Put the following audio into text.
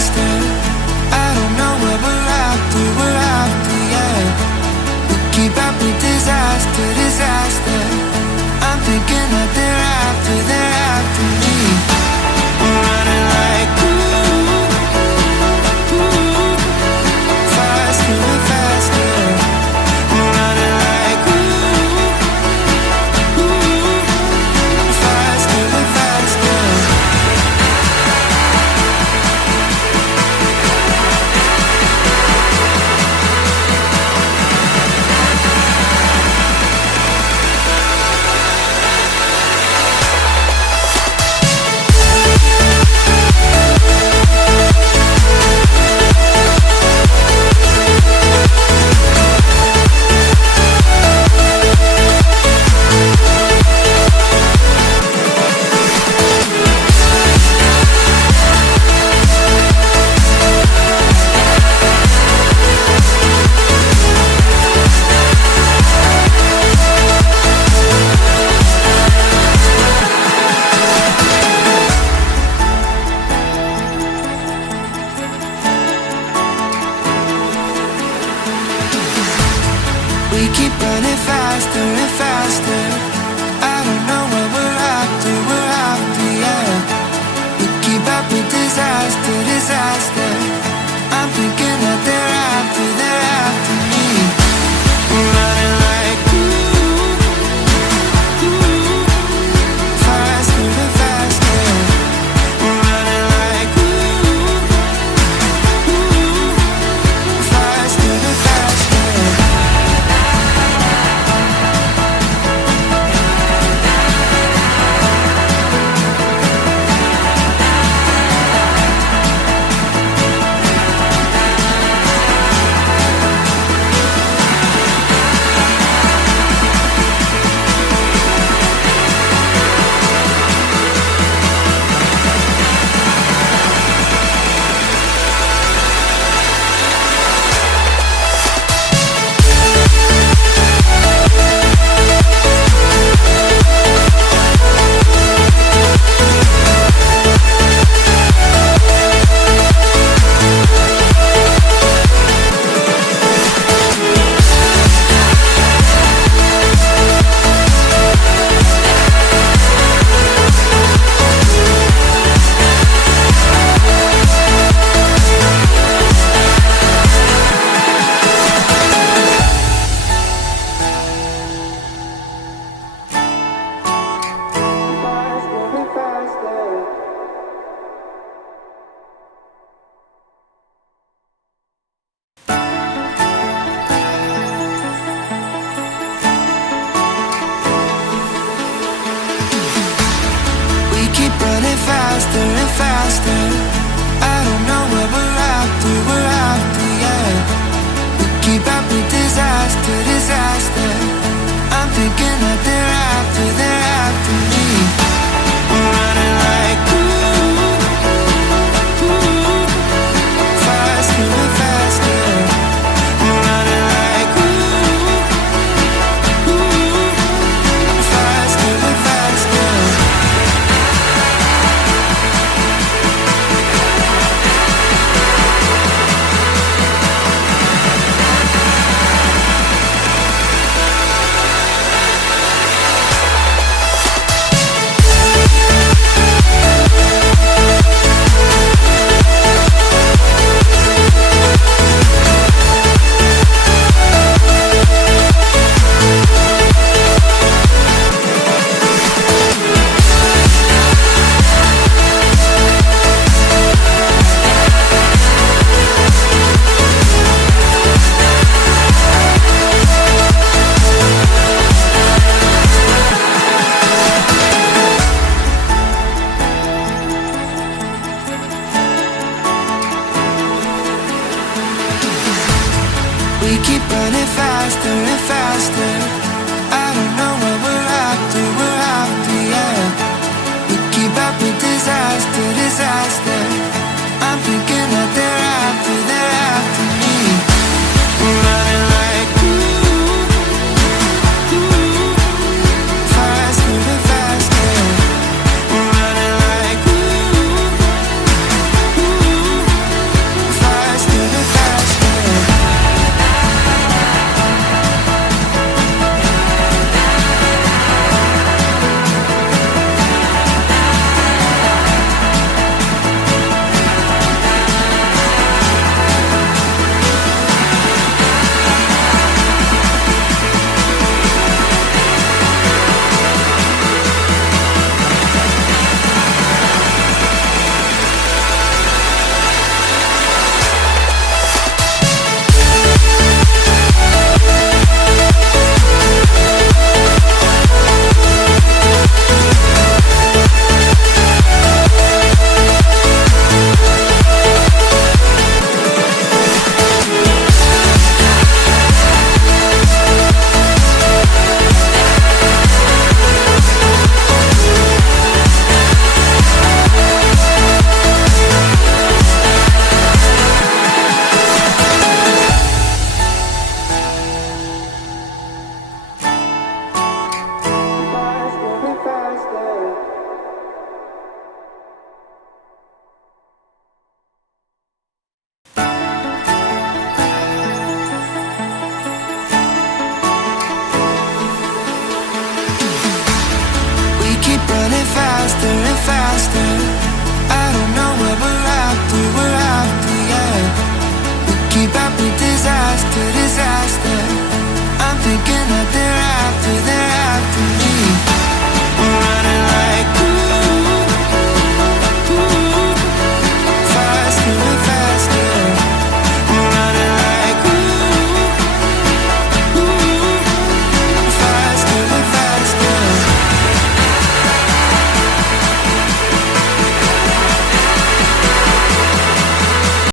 faster. I don't know where we're after, yeah. We keep up with disaster, disaster. I'm thinking that they're after me. We're running like faster and faster. We're running like faster and faster. We keep running faster and faster. I don't know where we're after, yeah. We keep up with disaster, disaster. I'm thinking that they're after me. We're running like faster and faster. We're running like faster and faster. Keep running faster and faster. I don't know where we're after, yeah. We keep up with disaster, disaster. I'm thinking that they're after me. We're running like faster and faster. We're running like faster and faster. We keep running faster and faster. I don't know where we're after, yeah. We keep up with disaster, disaster. I'm thinking that they're after me. We're running like faster and faster. We're running like faster. I don't know what we're after, yeah. We keep up with disaster, disaster.